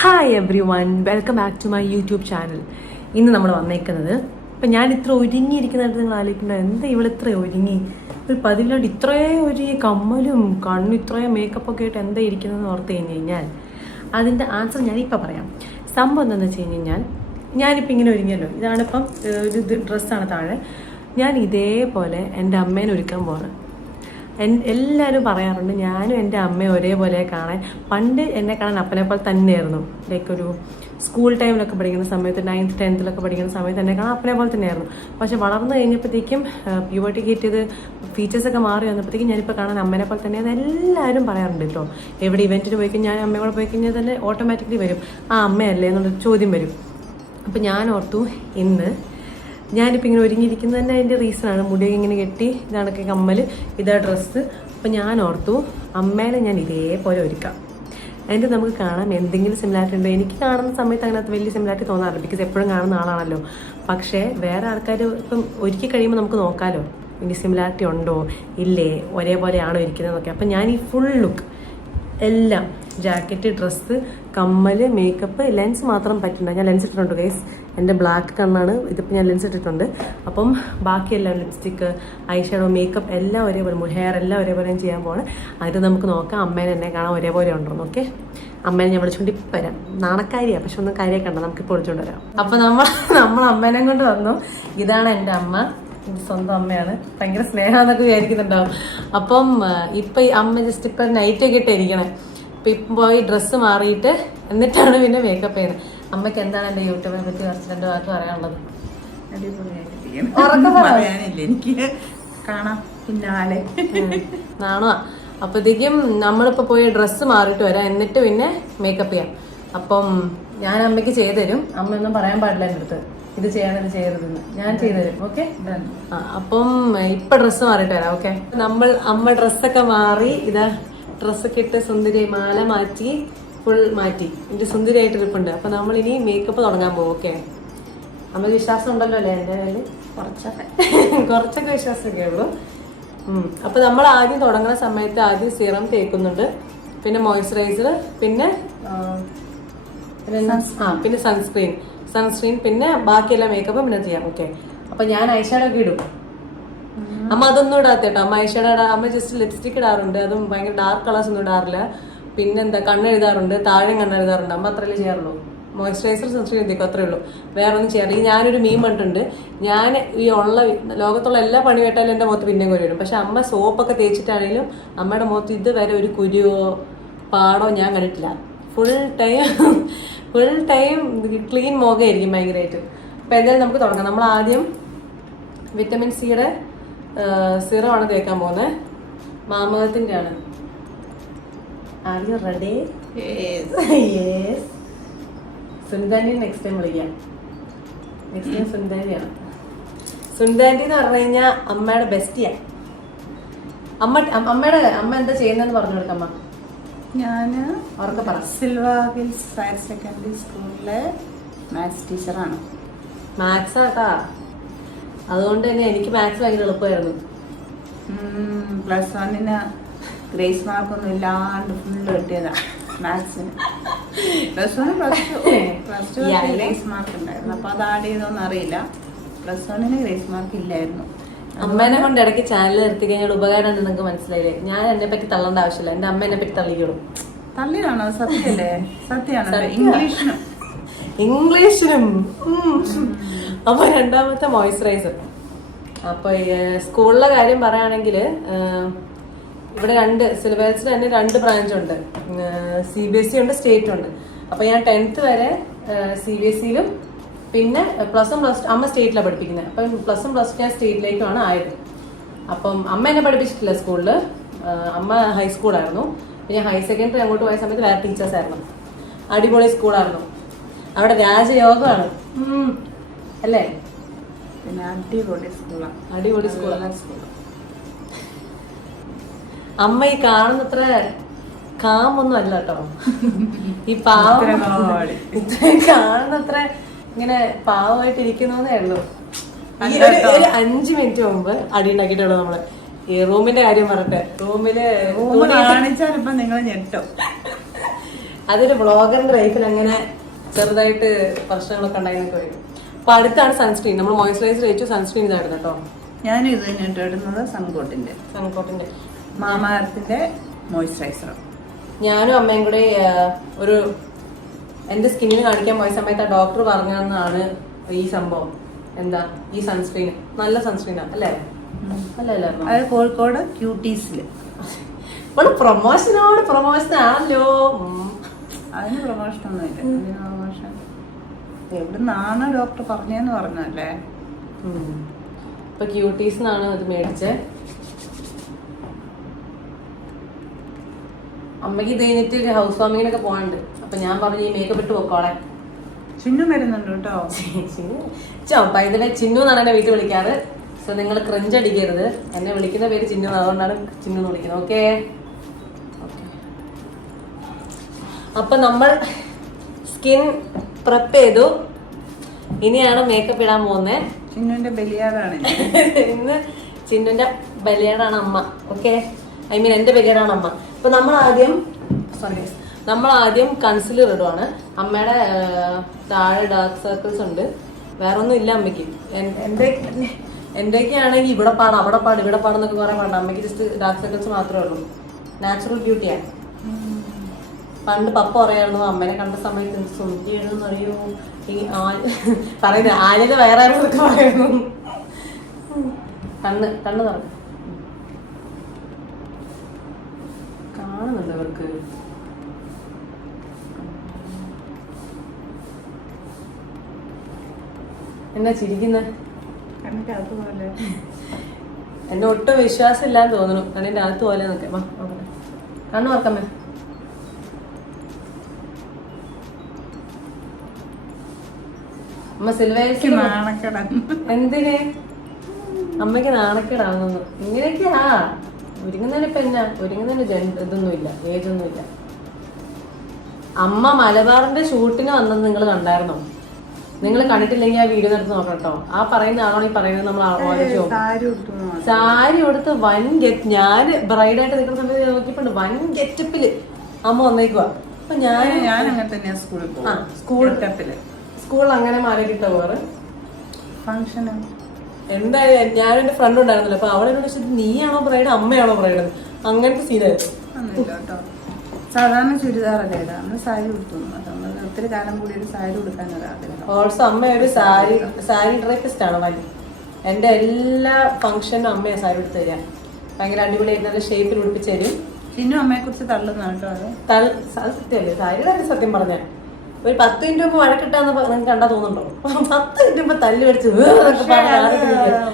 Hi everyone, welcome back to my YouTube channel. ഇന്ന് നമ്മൾ വന്നേക്കുന്നത്, ഇപ്പം ഞാൻ ഇത്ര ഒരുങ്ങിയിരിക്കുന്നതായിട്ട് നിങ്ങൾ ആലോചിക്കുന്നത് എന്താ ഇവിടെ ഇത്ര ഒരുങ്ങി, ഒരു പതിവില്ലാണ്ട് ഇത്രയും ഒരു കമ്മലും കണ്ണും ഇത്രയും മേക്കപ്പൊക്കെ ആയിട്ട് എന്താ ഇരിക്കുന്നതെന്ന് ഓർത്ത് കഴിഞ്ഞ് കഴിഞ്ഞാൽ അതിൻ്റെ ആൻസർ ഞാനിപ്പോൾ പറയാം. സംഭവം എന്താണെന്ന് വെച്ച് കഴിഞ്ഞ് കഴിഞ്ഞാൽ ഞാനിപ്പോൾ ഇങ്ങനെ ഒരുങ്ങിയല്ലോ, ഇതാണിപ്പം ഒരു ഡ്രസ്സാണ് താഴെ. ഞാൻ ഇതേപോലെ എൻ്റെ അമ്മേനെ ഒരുക്കാൻ പോവാണ്. എല്ലാവരും പറയാറുണ്ട് ഞാനും എൻ്റെ അമ്മയും ഒരേപോലെ കാണാൻ. പണ്ട് എന്നെ കാണാൻ അപ്പനെ പോലെ തന്നെയായിരുന്നു. ലൈക്ക് ഒരു സ്കൂൾ ടൈമിലൊക്കെ പഠിക്കുന്ന സമയത്ത്, 9th 10th പഠിക്കുന്ന സമയത്ത് എന്നെ കാണാൻ അപ്പനെ പോലെ തന്നെയായിരുന്നു. പക്ഷെ വളർന്നു കഴിഞ്ഞപ്പോഴത്തേക്കും പ്യൂബർട്ടി കിട്ടിയത് ഫീച്ചേഴ്സൊക്കെ മാറി വന്നപ്പോഴത്തേക്കും ഞാനിപ്പോൾ കാണാൻ അമ്മേനെ പോലെ തന്നെയാണ് എല്ലാവരും പറയാറുണ്ട് കേട്ടോ. എവിടെ ഇവൻറ്റിന് പോയി കഴിഞ്ഞാൽ ഞാൻ അമ്മയോടെ പോയി കഴിഞ്ഞാൽ തന്നെ ഓട്ടോമാറ്റിക്കലി വരും, ആ അമ്മയല്ലേ എന്നുള്ളൊരു ചോദ്യം വരും. അപ്പം ഞാൻ ഓർത്തു ഇന്ന് ഞാനിപ്പോൾ ഇങ്ങനെ ഒരുങ്ങിയിരിക്കുന്നത് തന്നെ അതിൻ്റെ റീസണാണ്. മുടിയൊക്കെ ഇങ്ങനെ കെട്ടി, ഇതാണൊക്കെ കമ്മൽ, ഇതാ ഡ്രസ്സ്. അപ്പം ഞാൻ ഓർത്തു അമ്മേനെ ഞാൻ ഇതേപോലെ ഒരുക്കാം, അതിൻ്റെ നമുക്ക് കാണാം എന്തെങ്കിലും സിമിലാരിറ്റി ഉണ്ടോ. എനിക്ക് കാണുന്ന സമയത്ത് അങ്ങനത്തെ വലിയ സിമിലാരിറ്റി തോന്നാറില്ല, ബിക്കോസ് എപ്പോഴും കാണുന്ന ആളാണല്ലോ. പക്ഷേ വേറെ ആൾക്കാർ ഇപ്പം ഒരുക്കി കഴിയുമ്പോൾ നമുക്ക് നോക്കാമല്ലോ ഇനി സിമിലാരിറ്റി ഉണ്ടോ ഇല്ലേ, ഒരേപോലെയാണോ ഇരിക്കുന്നതെന്നൊക്കെ. അപ്പം ഞാൻ ഈ ഫുൾ ലുക്ക് എല്ലാം, ജാക്കറ്റ്, ഡ്രസ്സ്, കമ്മൽ, മേക്കപ്പ്, ലെൻസ് മാത്രം പറ്റില്ല. ഞാൻ ലെൻസ് ഇട്ടിട്ടുണ്ട് ഗൈസ്, എൻ്റെ ബ്ലാക്ക് കണ്ണാണ്, ഇതിപ്പോൾ ഞാൻ ലെൻസ് ഇട്ടിട്ടുണ്ട്. അപ്പം ബാക്കിയെല്ലാം ലിപ്സ്റ്റിക്ക്, ഐ ഷാഡോ, മേക്കപ്പ് എല്ലാം ഒരേപോലെ, ഹെയർ എല്ലാം ഒരേപോലെ ഞാൻ ചെയ്യാൻ പോവാണ്. അത് നമുക്ക് നോക്കാം അമ്മേനെ എന്നെ കാണാൻ ഒരേപോലെ ഉണ്ടോ. ഓക്കെ, അമ്മേനെ ഞാൻ വിളിച്ചുകൊണ്ട് ഇപ്പം വരാം. നാണക്കാരിയാണ്, പക്ഷെ ഒന്നും കാര്യമൊക്കെ ഉണ്ടോ, നമുക്കിപ്പോൾ വിളിച്ചുകൊണ്ട് വരാം. അപ്പം നമ്മൾ അമ്മേനെ കൊണ്ട് വന്നു. ഇതാണ് എൻ്റെ അമ്മ, സ്വന്തം അമ്മയാണ്. ഭയങ്കര സ്നേഹമെന്നൊക്കെ വിചാരിക്കുന്നുണ്ടാവും. അപ്പം ഇപ്പം ഈ അമ്മ ജസ്റ്റ് ഇപ്പം നൈറ്റൊക്കെ ഇട്ടിരിക്കണേ. ഇപ്പം പോയി ഡ്രസ്സ് മാറിയിട്ട് എന്നിട്ടാണ് പിന്നെ മേക്കപ്പ് ചെയ്യുന്നത്. അമ്മയ്ക്ക് എന്താണ് എൻ്റെ യൂട്യൂബിനെ പറ്റി കുറച്ച് 2 വാക്ക് പറയാനുള്ളത്? എനിക്ക് കാണാം പിന്നാലെ നാണോ. അപ്പോഴത്തേക്കും നമ്മളിപ്പോൾ പോയി ഡ്രസ്സ് മാറിയിട്ട് വരാം, എന്നിട്ട് പിന്നെ മേക്കപ്പ് ചെയ്യാം. അപ്പം ഞാൻ അമ്മയ്ക്ക് ചെയ്തു തരും. അമ്മ ഒന്നും പറയാൻ പാടില്ല എൻ്റെ അടുത്ത്, ഇത് ചെയ്യണം ഇത് ചെയ്യരുതെന്ന്. ഞാൻ ചെയ്തു തരും. ഓക്കെ, അപ്പം ഇപ്പം ഡ്രസ്സ് മാറിയിട്ട് വരാം. ഓക്കെ, അമ്മ ഡ്രസ്സൊക്കെ മാറി, ഇതാ ഡ്രസ്സൊക്കെ ഇട്ട് സുന്ദരി, മാല മാറ്റി, ഫുൾ മാറ്റി, എൻ്റെ സുന്ദരിയായിട്ട് ഇരിപ്പുണ്ട്. അപ്പം നമ്മളിനി മേക്കപ്പ് തുടങ്ങാൻ പോകും. ഓക്കെ, അമ്മക്ക് വിശ്വാസം ഉണ്ടല്ലോ അല്ലേ എൻ്റെ കയ്യിൽ? കുറച്ചൊക്കെ വിശ്വാസമൊക്കെ ഉള്ളൂ. അപ്പം നമ്മൾ ആദ്യം തുടങ്ങുന്ന സമയത്ത് ആദ്യം സിറം തേക്കുന്നുണ്ട്, പിന്നെ മോയ്സ്ചറൈസർ, പിന്നെ സൺസ്ക്രീൻ, പിന്നെ ബാക്കിയെല്ലാം മേക്കപ്പ് പിന്നെ ചെയ്യാം. ഓക്കെ, അപ്പം ഞാൻ ഐഷാഡോ ഒക്കെ ഇടും. അമ്മ അതൊന്നും ഇടാത്തേട്ടോ, അമ്മ ഐഷാഡോ അമ്മ ജസ്റ്റ് ലിപ്സ്റ്റിക് ഇടാറുണ്ട്, അതും ഭയങ്കര ഡാർക്ക് കളേഴ്സ് ഒന്നും ഇടാറില്ല. പിന്നെന്താ, കണ്ണെഴുതാറുണ്ട്, താഴെ കണ്ണെഴുതാറുണ്ട്. അമ്മ അത്രയല്ലേ ചെയ്യാറുള്ളൂ. മോയ്സ്ചറൈസർ, സൺസ്ക്രീൻ എത്തിക്കും, അത്രേ ഉള്ളൂ, വേറെ ഒന്നും ചെയ്യാറില്ല. ഞാനൊരു മീൻ കണ്ടിട്ടുണ്ട്, ഞാൻ ഈ ലോകത്തുള്ള എല്ലാ പണി കേട്ടാലും എൻ്റെ മുഖത്ത് പിന്നെയും കുരു വരും. പക്ഷെ അമ്മ സോപ്പൊക്കെ തേച്ചിട്ടാണെങ്കിലും അമ്മയുടെ മുഖത്ത് ഇതുവരെ ഒരു കുരുവോ പാടോ ഞാൻ കണ്ടിട്ടില്ല. ഫുൾ ടൈം ക്ലീൻ മുഖമായിരിക്കും ഭയങ്കരമായിട്ട്. അപ്പം എന്തായാലും നമുക്ക് തുടങ്ങാം. നമ്മൾ ആദ്യം വിറ്റമിൻ സിയുടെ സിറം ആണ് തേക്കാൻ പോകുന്നത്, മാമകത്തിൻ്റെ ആണ്. Are you ready? Yes. Sunitha aunty next time വിളിക്കാം. നെക്സ്റ്റ് ടൈം സുനിതാൻറ്റിയാണ്. സുനിതാൻറ്റി എന്ന് പറഞ്ഞു കഴിഞ്ഞാൽ അമ്മയുടെ ബെസ്റ്റിയാണ്. അമ്മ എന്താ ചെയ്യുന്നതെന്ന് പറഞ്ഞു കൊടുക്കമ്മ. ഞാൻ അവർക്ക് പറ. സിൽവർ ഹിൽസ് ഹയർ സെക്കൻഡറി സ്കൂളിലെ മാത്സ് ടീച്ചറാണ്. മാത്സ് ആട്ടാ, അതുകൊണ്ട് തന്നെ എനിക്ക് മാത്സ് ഭയങ്കര എളുപ്പമായിരുന്നു. +1 ഗ്രേസ് മാർക്കൊന്നും ഇല്ലാണ്ട് ഫുള്ള് കിട്ടിയതാ മാത്സിന്. +1 +2 ഗ്രേസ് മാർക്ക് ഉണ്ടായിരുന്നു. അപ്പൊ അത് ആഡ് ചെയ്തോന്നും അറിയില്ല. +1 ഗ്രേസ് മാർക്ക് ഇല്ലായിരുന്നു. അമ്മേനെ കൊണ്ട് ഇടയ്ക്ക് ചാനൽ നിർത്തി കഴിഞ്ഞാൽ ഉപകാരം നിങ്ങൾക്ക് മനസ്സിലായില്ലേ? ഞാൻ എന്നെ പറ്റി തള്ളേണ്ട ആവശ്യമില്ല, എന്റെ അമ്മ എന്നെ പറ്റി തള്ളിക്കോളും. തള്ളിയാണോ? സത്യല്ലേ? സത്യമാണോ? ഇംഗ്ലീഷിനും. അപ്പൊ രണ്ടാമത്തെ മോയ്സ്ചറൈസർ. അപ്പൊ സ്കൂളിലെ കാര്യം പറയുകയാണെങ്കിൽ ഇവിടെ സിലബസിൽ തന്നെ 2 ബ്രാഞ്ചുണ്ട്, CBSE ഉണ്ട്, സ്റ്റേറ്റ് ഉണ്ട്. അപ്പൊ ഞാൻ 10th വരെ CBSEയിലും, പിന്നെ +1 +2 അമ്മ സ്റ്റേറ്റിലാണ് പഠിപ്പിക്കുന്നത്. അപ്പം +1 +2 ഞാൻ സ്റ്റേറ്റിലേക്കുമാണ് ആയത്. അപ്പം അമ്മ എന്നെ പഠിപ്പിച്ചിട്ടില്ല സ്കൂളിൽ, അമ്മ ഹൈസ്കൂളായിരുന്നു. പിന്നെ ഹയർ സെക്കൻഡറി അങ്ങോട്ട് പോയ സമയത്ത് വേറെ ടീച്ചേഴ്സ് ആയിരുന്നു. അടിപൊളി സ്കൂളായിരുന്നു, അവിടെ രാജയോഗമാണ് അല്ലേ? പിന്നെ അടിപൊളി സ്കൂളാണ്. അടിപൊളി സ്കൂളാണ്. അമ്മ ഈ കാണുന്നത്ര കാമൊന്നും അല്ല കേട്ടോ. ഈ പാവം കാണുന്നത്ര ഇങ്ങനെ പാവമായിട്ട് ഇരിക്കുന്നേ ഉള്ളൂ. ഒരു 5 മിനിറ്റ് മുമ്പ് അടി ഉണ്ടാക്കിയിട്ടുള്ളൂ നമ്മള്. ഈ റൂമിന്റെ കാര്യം പറട്ടെ, റൂമില് കാണിച്ചാലിപ്പോ നിങ്ങൾ ഞെട്ടോ. അതൊരു വ്ളോഗറിന്റെ ലൈഫിൽ അങ്ങനെ ചെറുതായിട്ട് പ്രശ്നങ്ങളൊക്കെ ഉണ്ടായിരുന്നൊക്കെ വരും. അപ്പൊ അടുത്താണ് സൺസ്ക്രീൻ. നമ്മൾ മോയ്സ്ചറൈസർ വെച്ചു, സൺസ്ക്രീൻ ഇതായിരുന്നു കേട്ടോ. ഞാനും ഇത് തന്നെ ഇടുന്നത് സൺകോട്ടിന്റെ മാമാർത്തിന്റെ മോയ്സ്ചറൈസർ. ഞാനും അമ്മയും കൂടെ ഒരു എന്റെ സ്കിന്നിന് കാണിക്കാൻ പോയ സമയത്ത് ആ ഡോക്ടർ പറഞ്ഞതാണ് ഈ സംഭവം. എന്താ ഈ സൺസ്ക്രീൻ നല്ല സൺസ്ക്രീനാണ് അല്ലേ? അല്ലല്ലോ, അത് കോഴിക്കോട് ക്യൂട്ടീസില്. പ്രൊമോഷനോട് പ്രൊമോഷൻ ആണല്ലോ. അതിന് പ്രൊമോഷൻ ഒന്നുമില്ല. പ്രൊമോഷൻ എവിടുന്നാണ് ഡോക്ടർ പറഞ്ഞെന്ന് പറഞ്ഞല്ലേ. ഇപ്പൊ ക്യൂട്ടീസിനാണ് ഇത് മേടിച്ചത്. അമ്മയ്ക്ക് ഇത് കഴിഞ്ഞിട്ട് ഹൗസ് വാമിങ്ങിനൊക്കെ പോകാനുണ്ട്. അപ്പൊ ഞാൻ പറഞ്ഞു ഈ മേക്കപ്പ് ഇട്ട് പൊക്കോളെ. ചിന്നു വരുന്നുണ്ട് കേട്ടോ. ഇതിലെ ചിന്നു എന്നാണ് എന്നെ വീട്ടിൽ വിളിക്കാറ്. സോ നിങ്ങൾ ക്രഞ്ച് അടിക്കരുത്. എന്നെ വിളിക്കുന്ന പേര് ചിന്നു, അതുകൊണ്ടാണ് ചിന്നു എന്ന് വിളിക്കുന്നത്. ഓക്കെ. അപ്പൊ നമ്മൾ സ്കിൻ പ്രെപ്പ് ചെയ്തു. ഇനിയാണ് മേക്കപ്പ് ഇടാൻ പോകുന്നത്. ചിന്നുവിന്റെ ബലിയാടാണ് ഇന്ന്. ചിന്നുവിന്റെ ബലിയാടാണ് അമ്മ. ഓക്കെ, ഐ മീൻ എന്റെ ബലിയാടാണ് അമ്മ. അപ്പൊ നമ്മൾ ആദ്യം കൺസീലർ ഇടുവാണ്. അമ്മയുടെ താഴെ ഡാർക്ക് സർക്കിൾസ് ഉണ്ട്, വേറെ ഒന്നും ഇല്ല അമ്മയ്ക്ക്. എന്റെയൊക്കെ ആണെങ്കിൽ ഇവിടെ പാട് അവിടെ പാട് ഇവിടെ പാടെന്നൊക്കെ കുറെ പാടാം. അമ്മയ്ക്ക് ജസ്റ്റ് ഡാർക്ക് സർക്കിൾസ് മാത്രമേ ഉള്ളൂ. നാച്ചുറൽ ബ്യൂട്ടിയാണ്. പണ്ട് പപ്പ പറയായിരുന്നു അമ്മേനെ കണ്ട സമയത്ത് എന്ത് സുന്ദരിയാണെന്ന് അറിയോ, ഈ പറയുന്നത് ആദ്യത്തെ വേറെ ആരെന്നൊക്കെ പറയുന്നു. കണ്ണ് തുറക്കും കാണുന്നുണ്ട് അവർക്ക്. എന്നാ ചിരിക്കുന്നത്? എന്നെ ഒട്ടും വിശ്വാസം ഇല്ലാന്ന് തോന്നുന്നു. കണ്ണിന്റെ അകത്ത് പോലെ നോക്കെ. കണ്ണു തുറക്കമ്മേ. അമ്മ സിൽവേഴ്സ് എന്തിന്? അമ്മയ്ക്ക് നാണക്കേടാവുന്നു. ഇങ്ങനെയൊക്കെയാ ഒരുങ്ങുന്നതിന്. ഇപ്പൊ എന്നാ ഒരുങ്ങുന്നതിന് ഇതൊന്നുമില്ല, ഏജൊന്നുമില്ല. അമ്മ മലബാറിന്റെ ഷൂട്ടിന് വന്നത് നിങ്ങൾ കണ്ടായിരുന്നോ? നിങ്ങൾ കണ്ടിട്ടില്ലെങ്കിൽ ആ വീഡിയോ എടുത്ത് നോക്കണം കേട്ടോ. ആ പറയുന്ന ആളാണ് ഈ പറയുന്നത്. നമ്മൾ ആലോചിച്ചോ, സാരി കൊടുത്ത് വൻ ഗെറ്റ്. ഞാൻ ബ്രൈഡായിട്ട് നിൽക്കുന്ന സമയത്ത് നോക്കിയപ്പോണ്ട് വൻ ഗെറ്റപ്പില് അമ്മ വന്നേക്കുവാ. അപ്പൊ ഞാൻ അങ്ങനെ തന്നെയാ സ്കൂളിൽ പോകും. സ്കൂളിൽ അങ്ങനെ മാറിയിട്ട പോറ് ഫംഗ്ഷന്. എന്തായാലും ഞാൻ എന്റെ ഫ്രണ്ട് ഉണ്ടായിരുന്നല്ലോ. അപ്പൊ അവളെ ചോദിച്ചത് നീയാണോ ബ്രൈഡ് അമ്മയാണോ ബ്രൈഡ്, അങ്ങനത്തെ സീനായിരുന്നു. സാധാരണ ചുരിദാറല്ലേ ഇടാന്ന്, സാരി കൊടുത്തു. ഒത്തിരി കാലം കൂടി ഒരു സാരി കൊടുക്കാൻ ഒരാഗ്രഹം. ഓൾസോ അമ്മ ഒരു സാരി ഡ്രൈപ്പിസ്റ്റ് ആണ് വലിയ. എന്റെ എല്ലാ ഫംഗ്ഷനും അമ്മയെ സാരി എടുത്ത് തരാം. ഭയങ്കര അടിപൊളിയായിട്ട് നല്ല ഷേപ്പിൽ ഉടുപ്പിച്ച് തരും. ചിന്നു അമ്മയെ കുറിച്ച് തള്ളുന്ന കേട്ടോ. അത് സത്യമല്ലേ? സാരിയുടെ സത്യം പറഞ്ഞ ഒരു 10 മിനിറ്റ് മുമ്പ് വഴക്കിട്ടാന്ന് നിങ്ങൾക്ക് കണ്ടാ തോന്നുന്നുണ്ടോ? 10 മിനിറ്റ് മുമ്പ് തല്ല് കടിച്ച്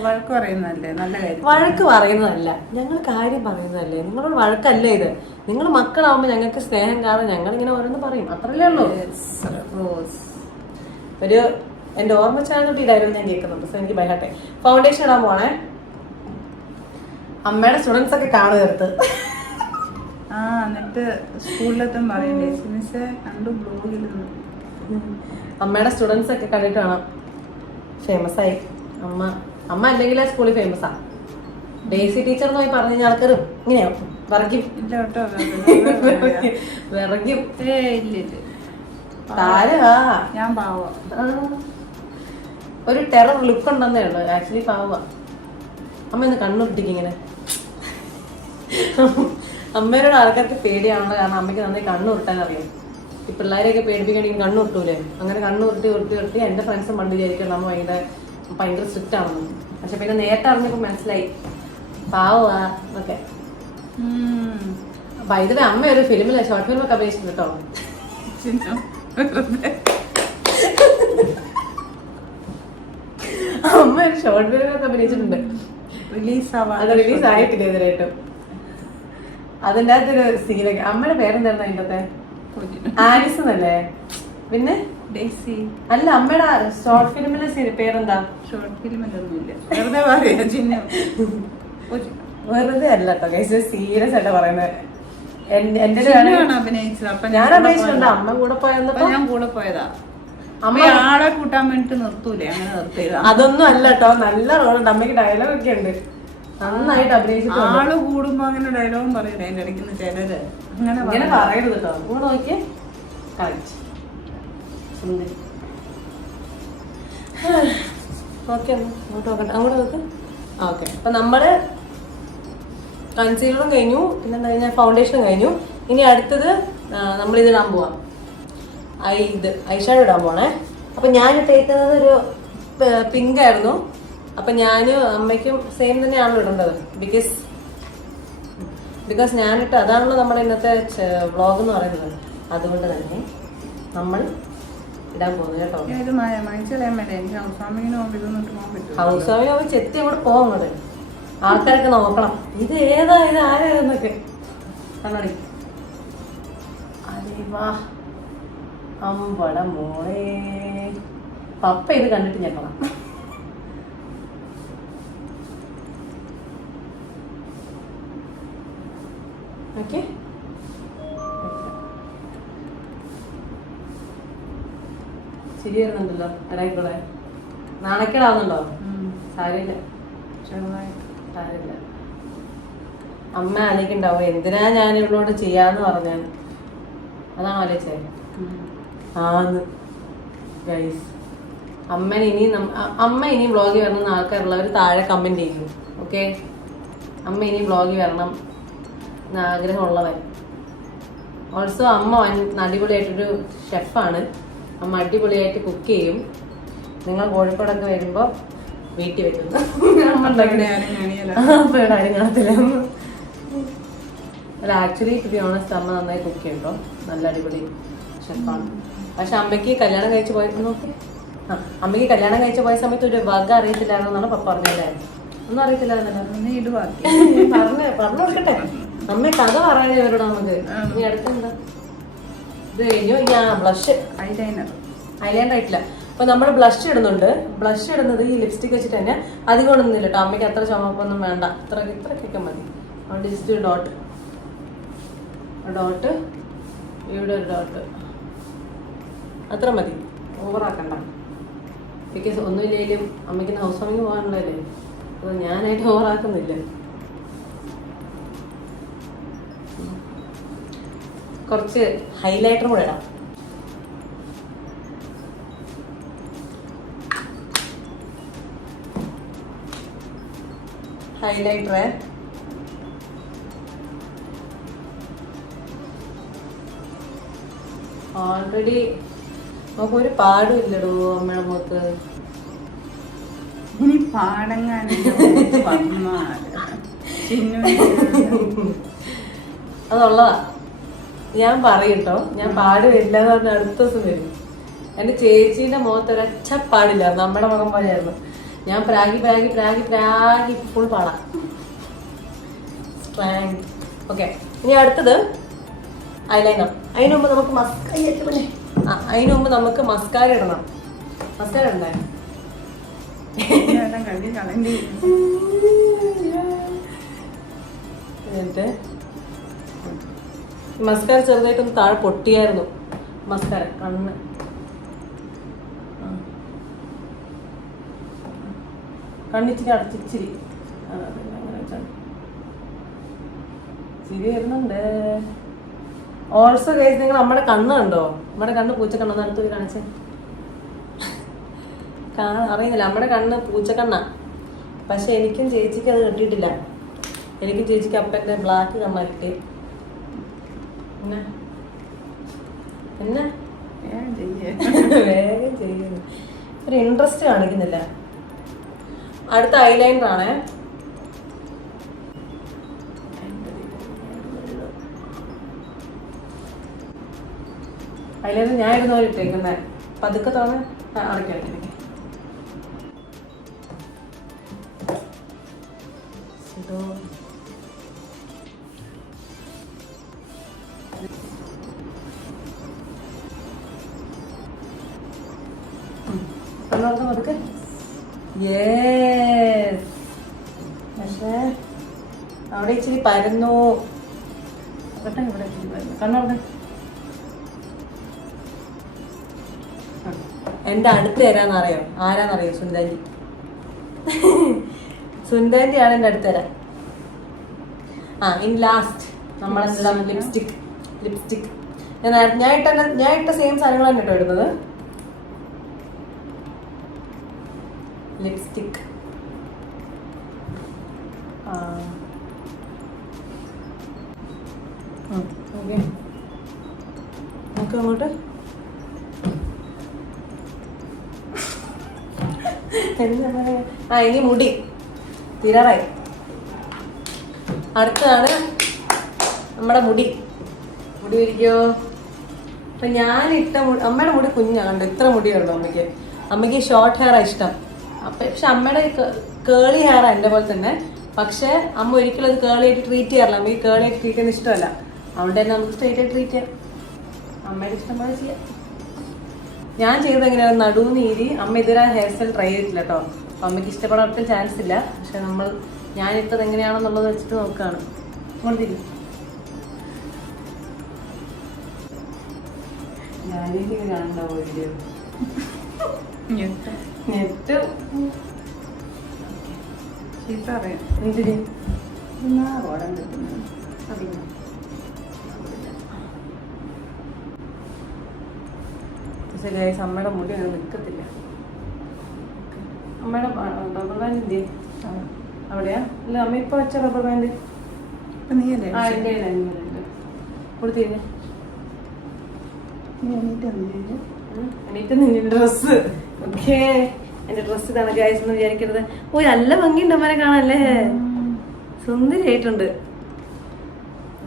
വഴക്ക് പറയുന്നതല്ലേ? നല്ല കാര്യം. വഴക്ക് പറയുന്നതല്ല, ഞങ്ങൾ കാര്യം പറയുന്നതല്ലേ. നിങ്ങളോട് വഴക്കല്ലേ ഇത്. നിങ്ങൾ മക്കളാവുമ്പോ ഞങ്ങൾക്ക് സ്നേഹം കാരണം ഞങ്ങൾ ഇങ്ങനെ ഓരോന്ന് പറയും, അത്രല്ലേ ഉള്ളൂ. ഒരു എന്റെ ഓർമ്മ ചാനൽ ഇതായിരുന്നു ഞാൻ കേൾക്കുന്നുണ്ട്. സോ എനിക്ക് ബൈഹാട്ടെ. ഫൗണ്ടേഷൻ ഇടാൻ പോണേ. അമ്മയുടെ സ്റ്റുഡൻസ് ഒക്കെ കാണുകരുത്. എന്നിട്ട് സ്കൂളിലെത്തും പറയണ്ടേ മിസ്സേ കണ്ടു ബ്ലോഗിൽ. അമ്മയുടെ സ്റ്റുഡൻസ് ഒക്കെ കണ്ടിട്ട് വേണം. ഫേമസ് ആയി അമ്മ അല്ലെങ്കിൽ സ്കൂളിൽ ഫേമസാ. ഡേസി ടീച്ചർ എന്ന് പോയി പറഞ്ഞു കഴിഞ്ഞാൽ ആൾക്കാർ ഇങ്ങനെയാവും, വിറയ്ക്കും. ഞാൻ പാവ. ഒരു ടെറർ ലുക്ക് ഉണ്ടെന്നേ ഉള്ളു. ആക്ച്വലി പാവ. അമ്മ ഒന്ന് കണ്ണുട്ടിക്ക് ഇങ്ങനെ. അമ്മേനോട് ആൾക്കാർക്ക് പേടിയാണല്ലോ, കാരണം അമ്മയ്ക്ക് നന്നായി കണ്ണുരുട്ടാൻ അറിയാം. ഈ പിള്ളേരെയൊക്കെ പേടിപ്പിക്കണമെങ്കിൽ കണ്ണുരുട്ടൂലേ. അങ്ങനെ കണ്ണുരുട്ടി എന്റെ ഫ്രണ്ട്സും പണ്ട് വിചാരിക്കണം നമ്മ ഭയങ്കര സ്ട്രിക്റ്റ് ആണെന്ന്. പക്ഷെ പിന്നെ നേരത്തെ അറിഞ്ഞപ്പോ മനസ്സിലായി പാവാ എന്നൊക്കെ. അപ്പൊ ഇതിലെ അമ്മ ഒരു ഫിലിമിലെ ഷോർട്ട് ഫിലിമൊക്കെ അപേക്ഷിച്ചിട്ട് കേട്ടോ. അമ്മ ഒരു ഷോർട്ട് ഫിലിമൊക്കെ അഭിനയിച്ചിട്ടുണ്ട്. റിലീസ് ആയിട്ടില്ല ഇതിലായിട്ടും. അതിൻ്റെ അകത്തൊരു സീനൊക്കെ. അമ്മയുടെ പേരെന്തായിരുന്നു അതിൻ്റെ? ആലിസ് എന്നല്ലേ? പിന്നെ ഡെയ്സി അല്ല, അമ്മയുടെ ഷോർട്ട് ഫിലിമിലെ പേരെന്താ? ഷോർട്ട് ഫിലിമിലൊന്നുമില്ല, വെറുതെ പറയാ. വെറുതെ അല്ല കേട്ടോ, സീരിയസ് ആയിട്ട് പറയുന്നത്. എന്റെ അഭിനയിച്ചത്. അപ്പൊ ഞാൻ അഭിനയിച്ചിട്ടുണ്ട്. അമ്മ കൂടെ പോയപ്പോ ഞാൻ കൂടെ പോയതാ. അമ്മ ആളെ കൂട്ടാൻ വേണ്ടിട്ട് നിർത്തൂലേ, അങ്ങനെ നിർത്തിയതാ. അതൊന്നും അല്ല കേട്ടോ, നല്ല റോളുണ്ട്. അമ്മയ്ക്ക് ഡയലോഗ് ഒക്കെ ഉണ്ട്, നന്നായിട്ട് അഭിനയിച്ചിട്ടുണ്ട്. ആള് കൂടുമ്പോ അങ്ങനെ ഡയലോഗും പറയില്ല. അതിന്റെ ഇടയ്ക്ക് ചിലര് അങ്ങനെ പറയരുത് കേട്ടോ. കൂടെ നോക്കിയേ കറക്റ്റ് സുന്ദരി. ഓക്കെ അങ്ങോട്ട് നോക്കട്ടെ, അങ്ങോട്ട് നോക്ക്. ഓക്കെ, അപ്പം നമ്മൾ കൺസീലറും കഴിഞ്ഞു, പിന്നെ കഴിഞ്ഞാൽ ഫൗണ്ടേഷനും കഴിഞ്ഞു. ഇനി അടുത്തത് നമ്മളിത് ഇടാൻ പോവാം, ഐഷാഡോ ഇടാൻ പോണേ. അപ്പം ഞാൻ തേക്കുന്നത് ഒരു പിങ്ക് ആയിരുന്നു. അപ്പം ഞാനും അമ്മയ്ക്കും സെയിം തന്നെയാണല്ലോ ഇടേണ്ടത്. ബിക്കോസ് ഞാനിട്ട് അതാണല്ലോ നമ്മുടെ ഇന്നത്തെ വ്ളോഗ് എന്ന് പറയുന്നത്. അതുകൊണ്ട് തന്നെ നമ്മൾ ഇടാൻ പോകുന്നു കേട്ടോ. ഹൗസ് വാമിങ് ചെത്തി അങ്ങോട്ട് പോകാം. അങ്ങോട്ട് ആൾക്കാരൊക്കെ നോക്കണം, ഇത് ഏതാ, ഇത് ആരാന്നൊക്കെ കണ്ണടി. അരേ വാ അമ്പട മോളെ, പപ്പ ഇത് കണ്ടിട്ട് ഞെക്കണം. ഓക്കെ, ശരി വരുന്നുണ്ടല്ലോ ഇടയ്ക്കൂടെ. നാണക്കേടാവുന്നുണ്ടോ? സാരമില്ല, സാരമില്ല. അമ്മ ആലോചിക്കണ്ടാവും എന്തിനാ ഞാൻ ഇവളോട് ചെയ്യാന്ന് പറഞ്ഞാൽ. അതാണോ ആലോചിച്ചേ? ആന്ന് ഗൈസ്, അമ്മ ഇനി വ്ളോഗിൽ വരണമെന്ന് ആൾക്കാരുള്ളവർ താഴെ കമന്റ് ചെയ്യും. ഓക്കെ, അമ്മ ഇനി വ്ളോഗിൽ വരണം എന്ന് ആഗ്രഹമുള്ളവർ. ഓൾസോ അമ്മ അടിപൊളിയായിട്ടൊരു ഷെഫാണ്. അമ്മ അടിപൊളിയായിട്ട് കുക്ക് ചെയ്യും. നിങ്ങൾ കോഴിക്കോടൊക്കെ വരുമ്പോൾ വീട്ടിൽ വെക്കുന്നു. ആരും കാണത്തില്ല. അല്ല, ആക്ച്വലി ടു ബി ഓണസ്റ്റ് അമ്മ നന്നായി കുക്ക് ചെയ്യുമ്പോൾ നല്ല അടിപൊളി ഷെഫാണ്. പക്ഷെ അമ്മയ്ക്ക് കല്യാണം കഴിച്ച് പോയ അമ്മയ്ക്ക് കല്യാണം കഴിച്ച് പോയ സമയത്ത് ഒരു വക അറിയത്തില്ലായിരുന്നാണ് പപ്പ പറഞ്ഞല്ലേ. ഒന്നും അറിയത്തില്ലായിരുന്നല്ലോ. പറഞ്ഞു കൊടുക്കട്ടെ, അമ്മ കഥ പറയാൻ ഇവരോട് നമുക്ക്. ഇനി അടുത്തെന്താ? ഇത് കഴിഞ്ഞു. ഞാൻ ബ്ലഷ് ഐലൈനർ ആയിട്ടില്ല. അപ്പൊ നമ്മൾ ബ്ലഷ് ഇടുന്നുണ്ട്. ബ്ലഷ് ഇടുന്നത് ഈ ലിപ്സ്റ്റിക് വെച്ചിട്ട് തന്നെ. അധികം ഒന്നുമില്ല കേട്ടോ, അമ്മയ്ക്ക് അത്ര ചുമപ്പൊന്നും വേണ്ട. ഇത്രക്കൊക്കെ മതി. അതുകൊണ്ട് ജസ്റ്റ് ഒരു ഡോട്ട്, ഇവിടെ ഒരു ഡോട്ട്, അത്ര മതി. ഓവറാക്കണ്ട. ബിക്കോസ് ഒന്നുമില്ലെങ്കിലും അമ്മയ്ക്ക് ഹൗസ് വാമിങ് പോകാനുള്ളതല്ലേ. അപ്പോൾ ഞാനായിട്ട് ഓവറാക്കുന്നില്ല. കുറച്ച് ഹൈലൈറ്റർ കൂടെ ഇടാം. ഹൈലൈറ്റർ ഓൾറെഡി നമുക്കൊരു പാടും ഇല്ലടോ അമ്മയുടെ മുഖത്ത്. ഇനി പാടങ്ങാനോ അതുള്ളതാ. ഞാൻ പറയും കേട്ടോ, ഞാൻ പാട് വരില്ല എന്ന് പറഞ്ഞ അടുത്ത ദിവസം വരും. എൻ്റെ ചേച്ചീൻ്റെ മുഖത്ത് ഒരൊറ്റ പാടില്ല, നമ്മുടെ മുഖം പോലെയായിരുന്നു. ഞാൻ പ്രാഗി ഫുൾ പാടാം. ഓക്കെ, ഇനി അടുത്തത് ഐലൈനർ. അതിന് മുമ്പ് നമുക്ക് മസ്കാര ഇടണം. മസ്കാര ഇടണ്ടേ? എന്നിട്ട് മസ്കാര ചെറുതായിട്ടൊന്ന് താഴെ പൊട്ടിയായിരുന്നു. മസ്കാര കണ്ണിച്ചിരി അടച്ചിച്ചിരി ചിരി വരുന്നുണ്ട്. ഓൾസോ ഗൈസ്, നിങ്ങൾ നമ്മുടെ കണ്ണ് കണ്ടോ? നമ്മുടെ കണ്ണ് പൂച്ചക്കണ്ണൊന്ന് അടുത്ത് പോയി കാണിച്ചേ. അറിയുന്നില്ല, നമ്മുടെ കണ്ണ് പൂച്ചക്കണ്ണ. പക്ഷെ എനിക്കും ചേച്ചിക്ക് അത് കിട്ടിയിട്ടില്ല. എനിക്കും ചേച്ചിക്ക് അപ്പൻ്റെ ബ്ലാക്ക് കണ്ണ കിട്ടി. പിന്നെ വേഗം ചെയ്യുന്നു, ഒരു ഇൻട്രസ്റ്റ് കാണിക്കുന്നില്ല. അടുത്ത ഐലൈനർ ആണേ. ഐലൈനർ ഞാൻ ഇരുന്ന് പോലെ ഇട്ടേക്കുന്നത്. പതുക്കെ തോന്നെ അടയ്ക്കാൻ പതുക്കെ. പക്ഷേ അവിടെ ഇച്ചിരി പരന്നു. ഇവിടെ ഇച്ചിരി പരന്നു. കണ്ണോടെ എൻ്റെ അടുത്ത് തരാന്നറിയോ? ആരാന്നറിയോ? സുന്ദാൻറ്റി. സുന്ദാൻറ്റിയാണ് എൻ്റെ അടുത്ത് തരാൻ. ഇൻ ലാസ്റ്റ് നമ്മളെന്താ ലിപ്സ്റ്റിക് ഞാൻ ഇട്ട സെയിം സാധനങ്ങളാണ് കേട്ടോ ഇടുന്നത്. ലിപ്സ്റ്റിക് ഓക്കെ, നമുക്ക് അങ്ങോട്ട് ഇനി മുടി തീരാറായി. അടുത്തതാണ് നമ്മുടെ മുടി ഇരിക്കോ. അപ്പൊ ഞാനിട്ട അമ്മയുടെ മുടി കുഞ്ഞാണ്ട്, ഇത്ര മുടിയുള്ളൂ അമ്മയ്ക്ക്. അമ്മയ്ക്ക് ഷോർട്ട് ഹെയറാ ഇഷ്ടം. പക്ഷെ അമ്മയുടെ കേളി ഹെയറാ എൻ്റെ പോലെ തന്നെ. പക്ഷെ അമ്മ ഒരിക്കലും അത് കേളി ആയിട്ട് ട്രീറ്റ് ചെയ്യാറില്ല. അമ്മയ്ക്ക് കേളി ആയിട്ട് ട്രീറ്റ് ചെയ്യുന്ന ഇഷ്ടമല്ല. അതുകൊണ്ട് തന്നെ നമുക്ക് സ്ട്രേറ്റ് ആയിട്ട് ട്രീറ്റ് ചെയ്യാം. അമ്മയുടെ ഇഷ്ടം പോലെ ചെയ്യാം. ഞാൻ ചെയ്തത് എങ്ങനെയാണ്, നടുന്നീരി. അമ്മ ഇതുവരെ ഹെയർ സ്റ്റൈൽ ട്രൈ ചെയ്തിട്ടില്ല കേട്ടോ. അപ്പൊ അമ്മയ്ക്ക് ഇഷ്ടപ്പെടാൻ ഒട്ടും ചാൻസ് ഇല്ല. പക്ഷെ ഞാനിട്ടത് എങ്ങനെയാണെന്നുള്ളത് വെച്ചിട്ട് നോക്കുകയാണ്. കൊണ്ടിരിക്കും ഞാനിങ്ങനെ കാണണ്ടാവോ വീഡിയോ നെറ്റ് ചീത്ത അറിയാം. എന്തിന് ഓടാൻ കിട്ടുന്നത് ശരിയായി. അമ്മയുടെ മുടി അങ്ങനെ നിൽക്കത്തില്ല. അമ്മയുടെ റബ്ബർ ബാൻഡ് എന്ത് അവിടെയാ? അല്ല അമ്മ ഇപ്പൊ വെച്ച റബ്ബർ ബാൻഡ് നീയല്ലേ കൊടുത്തിരുന്നു. എണീറ്റ് നിന്റെ ഡ്രസ്സ്. ഓക്കേ, എന്റെ ഡ്രസ്സ് ഇതാണ് ഗൈസ് എന്ന് വിചാരിക്കരുത്. ഓ നല്ല ഭംഗിയുണ്ട് അമ്മനെ കാണാല്ലേ, സുന്ദരിയായിട്ടുണ്ട്.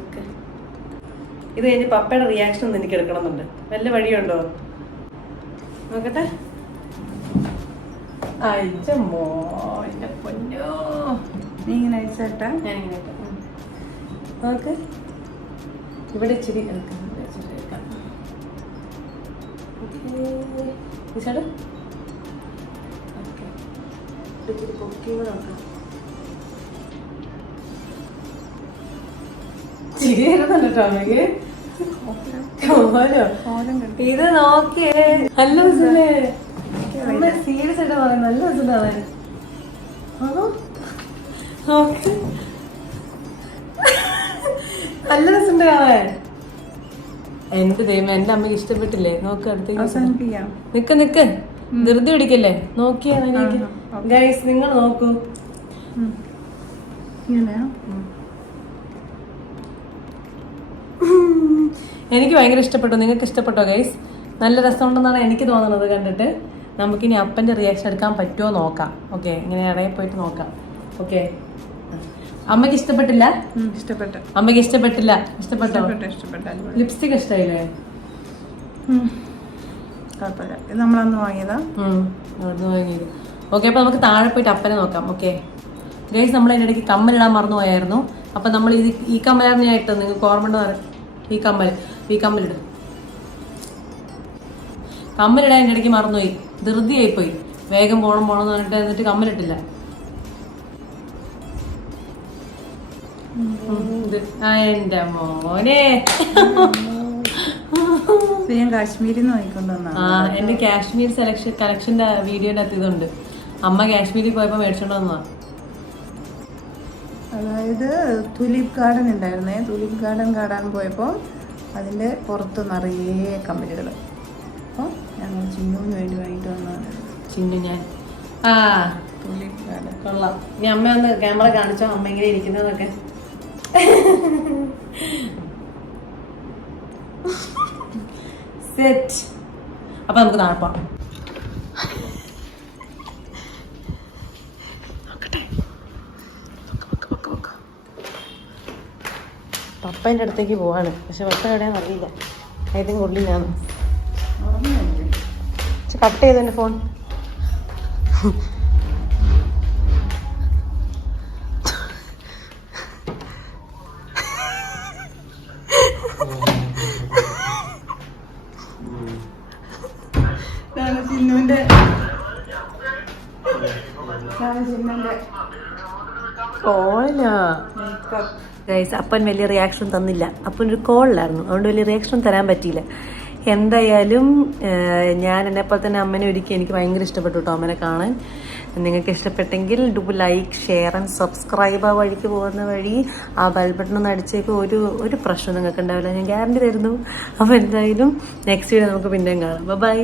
ഓക്കെ, ഇത് കഴിഞ്ഞ് പപ്പയുടെ റിയാക്ഷൻ ഒന്ന് എനിക്ക് എടുക്കണമെന്നുണ്ട്. വല്ല വഴിയുണ്ടോ നോക്കട്ടെ. അയച്ചമ്മോ എന്റെ പൊന്നോ, നീ ഇങ്ങനെ അയച്ചാട്ടാ ഞാനിങ്ങനെ നോക്ക്. ഇവിടെ ഇച്ചിരി ഇത് നോക്കിയേ. നല്ല രസല്ലേ? സീരിയസ് ആയിട്ട് പറയാം, നല്ല രസമാണ്. നല്ല രസമുണ്ട് കാണാൻ. എന്ത് ദൈവം, എന്റെ അമ്മക്ക് ഇഷ്ടപ്പെട്ടില്ലേ? നോക്ക് അടുത്തേക്ക് നിക്ക് ധൃതി പിടിക്കല്ലേ. നോക്കിയാ ഗൈസ്, നിങ്ങൾ നോക്കൂ. എനിക്ക് ഭയങ്കര ഇഷ്ടപ്പെട്ടു. നിങ്ങൾക്ക് ഇഷ്ടപ്പെട്ടോ ഗൈസ്? നല്ല രസമുണ്ടെന്നാണ് എനിക്ക് തോന്നുന്നത് കണ്ടിട്ട്. നമുക്കിനി അപ്പന്റെ റിയാക്ഷൻ എടുക്കാൻ പറ്റുമോ നോക്കാം. ഓക്കെ, ഇങ്ങനെ ഇടയിൽ പോയിട്ട് നോക്കാം. ഓക്കെ, അമ്മക്ക് ഇഷ്ടപ്പെട്ടില്ല? ഇഷ്ടപ്പെട്ടു. അമ്മക്ക് ഇഷ്ടപ്പെട്ടില്ല? ഇഷ്ടപ്പെട്ടോ? ലിപ്സ്റ്റിക് ഇഷ്ടമായില്ലേ? കുഴപ്പമില്ല, ഇത് നമ്മളന്ന് വാങ്ങിയതാ. വാങ്ങിയത്. ഓക്കെ, അപ്പൊ നമുക്ക് താഴെ പോയിട്ട് അപ്പനെ നോക്കാം. ഓക്കെ ഗൈസ്, നമ്മൾ അതിൻ്റെ ഇടയ്ക്ക് കമ്മലിടാൻ മറന്നു പോയായിരുന്നു. അപ്പൊ നമ്മൾ ഈ കമ്മലായിരുന്നു ഞാൻ ഇട്ടത്. നിങ്ങൾക്ക് ഓർമ്മ? ഈ കമ്മലിടും. കമ്മലിടാൻ എൻ്റെ ഇടയ്ക്ക് മറന്നുപോയി, ധൃതിയായി പോയി. വേഗം പോണം എന്ന് പറഞ്ഞിട്ട് എന്നിട്ട് കമ്മലിട്ടില്ല. എന്റെ മോനെ, കാശ്മീരിൽ നിന്ന് എന്റെ കാശ്മീർ കളക്ഷന്റെ വീഡിയോന്റെ അകത്ത് ഇതുണ്ട്. അമ്മ കാശ്മീരിൽ പോയപ്പോ മേടിച്ചോണ്ട് വന്നതാ. അതായത് തുലിപ് ഗാർഡൻ ഉണ്ടായിരുന്നേ. തുലിപ് ഗാർഡൻ കാണാൻ പോയപ്പോൾ അതിന്റെ പുറത്ത് നിറയെ കമ്പനികൾ. അപ്പോൾ ഞങ്ങൾ ചിന്നുവിന് വേണ്ടി വാങ്ങിട്ട് വന്നതാണ്. ചിന്നു ഞാൻ തുലിപ് ഗാർഡൻ കൊള്ളാം. ഇനി അമ്മ ഒന്ന് ക്യാമറ കാണിച്ചോ, അമ്മ ഇങ്ങനെ ഇരിക്കുന്നതൊക്കെ. സെറ്റ്. അപ്പൊ നമുക്ക് താഴെ പോവാം. പപ്പൻ്റെ അടുത്തേക്ക് പോവാണ്. പക്ഷെ പപ്പ എവിടെയാന്ന് അറിയില്ല. ഏതെങ്കിലും ഉള്ളിലാണ്. കട്ട് ചെയ്തു എൻ്റെ ഫോൺ. ഗൈസ്, അപ്പൻ വലിയ റിയാക്ഷൻ തന്നില്ല. അപ്പൻ ഒരു കോളിലായിരുന്നു, അതുകൊണ്ട് വലിയ റിയാക്ഷൻ തരാൻ പറ്റിയില്ല. എന്തായാലും ഞാൻ എന്നെപ്പോലെ തന്നെ അമ്മനെ ഒരുക്കി എനിക്ക് ഭയങ്കര ഇഷ്ടപ്പെട്ടു കേട്ടോ അമ്മനെ കാണാൻ. നിങ്ങൾക്ക് ഇഷ്ടപ്പെട്ടെങ്കിൽ do like share and subscribe. ആ വഴിക്ക് പോകുന്ന വഴി ആ ബെൽ ബട്ടൺ ഒന്ന് അടിച്ചേക്ക് ഒരു പ്രശ്നം നിങ്ങൾക്ക് ഉണ്ടാവില്ല, ഞാൻ ഗ്യാരണ്ടി തരുന്നു. അപ്പോൾ എന്തായാലും നെക്സ്റ്റ് വീഡിയോ നമുക്ക് പിന്നെയും കാണാം. ബൈ.